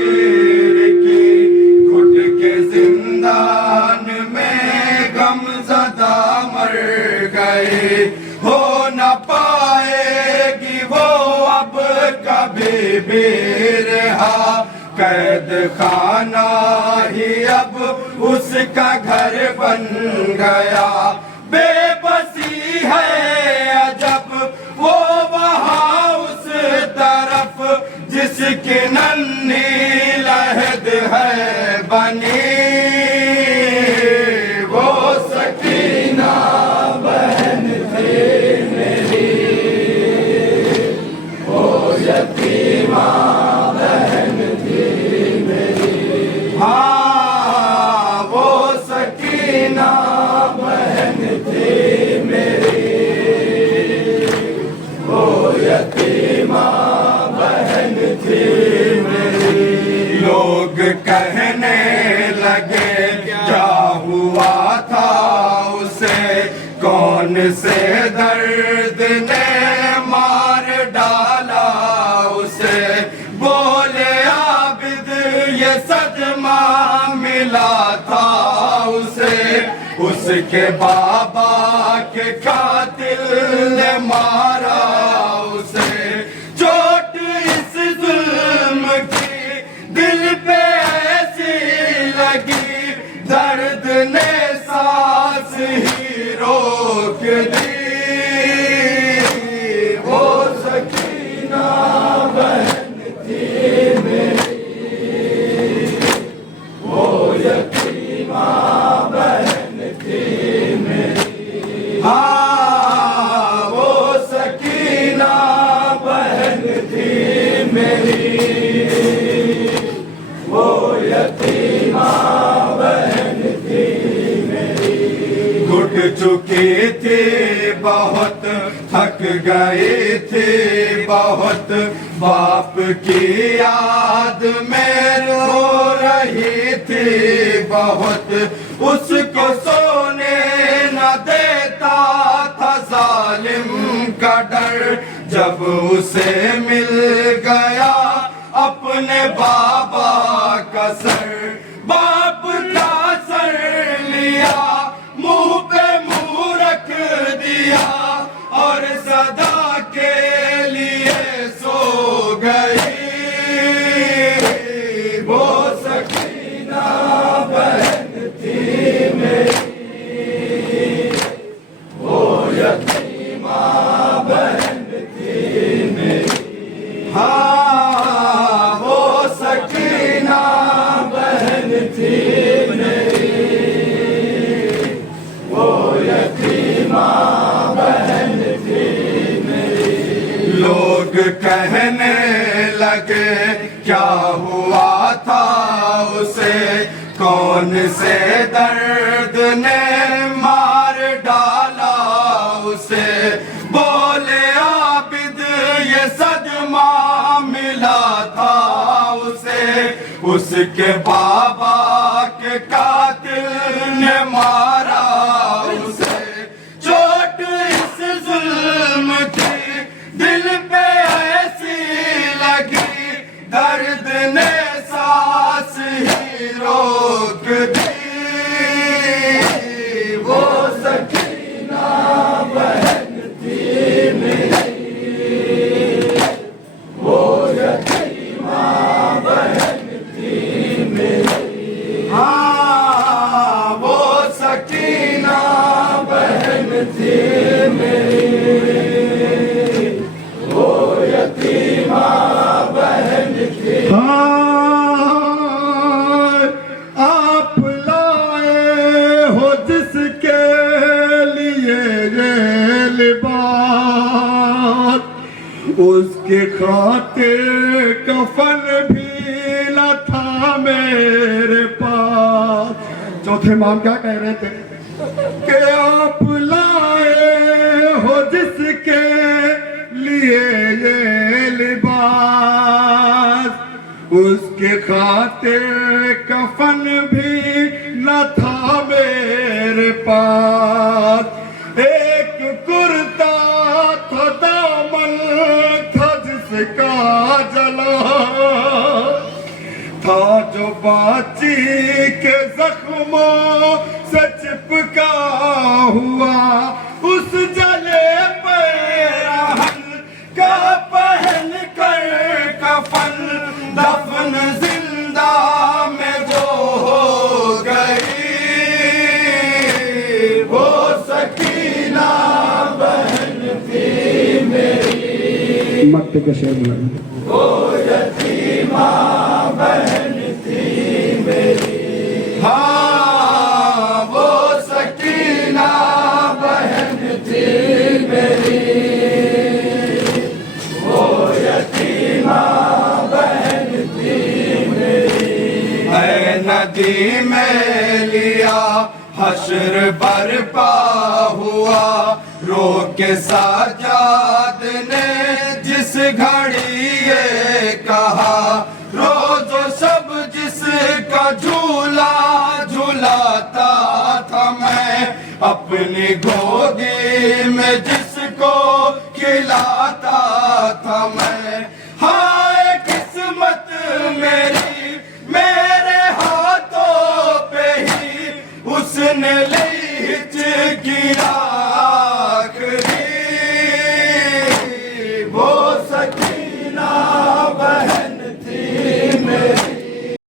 پیر کی گھٹ کے زندان میں غم زدہ مر گئے ہو نہ پائے گی وہ اب کبھی بھی رہا قید خانہ ہی اب اس کا گھر بن گیا بے بسی ہے عجب وہ وہاں اس طرف جس کی ننھی لحد ہے بنی وہ سکینہ بہن تھی میری وہ یتیمہ بہن تھی میری ہاں وہ سکینہ بہن تھی میری وہ یتیمہ بہن تھی میری لوگ کہنے لگے کیا ہوا تھا اسے کون سے درد نے مار ڈالا اسے بولے عابد یہ صدمہ ملا تھا اسے اس کے بابا کے قاتل نے مارا اسے چوٹ اس ظلم کی دل پہ ایسی لگی درد نے سانس ہی روک دی وہ سکینہ بہن تھی میری وہ یتیمہ بہن تھی میری ہاں وہ سکینہ بہن تھی میری وہ یتیمہ بہن تھی میری گھٹ چکی تھی بہت تھک گئی تھی بہت باپ کی یاد میں رو رہی تھی بہت اس کو سونے نہ دیتا تھا ظالم کا ڈر جب اسے مل گیا اپنے بابا کا سر باپ کا سر لیا منہ پہ منہ رکھ دیا اور صدا کے لیے سو گئی وہ سکینہ بہن تھی میری وہ یتیمہ بہن تھی میری ہاں وہ سکینہ بہن تھی میری وہ یتیمہ بہن تھی میری لوگ کہنے لگے کیا ہوا تھا اسے کون سے درد نے مار ڈالا اسے بولے عابد یہ صدمہ ملا تھا اسے اس کے بابا کے قاتل نے مارا اسے چوٹ اس ظلم کی دل پہ ایسی لگی درد نے سانس ہی روک دی وہ سکینہ بہن تھی میری وہ یتیمہ بہن تھی میری ہاں وہ سکینہ بہن تھی میری وہ یتیمہ بہن تھی آپ لائے ہو جس کے لیے یہ لباس اس کی خاطر کفن بھی نہ تھا میرے پاس چوتھے امام کیا کہہ رہے تھے کہ آپ لائے ہو جس کے لیے یہ لباس اس کے خاطر کفن بھی نہ تھا میرے پاس ایک کرتا تھا دامن تھا جس کا جلا تھا جو باچی کے زخموں سے چپکا ہوا، اس جلے پیراہن کا پہن کر کفن دفن زندہ میں جو ہو گئی، وہ سکینہ بہن تھی میری، مکتے کا شعر بلائیں، وہ یتیمہ بہن تھی میری، ہاں وہ سکینہ بہن تھی میری، وہ یتیمہ بہن تھی میری۔ اے ندی میں لیا حشر برپا ہوا، رو کے سجاد نے جس گھڑی یہ کہا، روز و شب جس کا جھولا جھولاتا تھا میں، اپنی گودی میں جس کو کھلاتا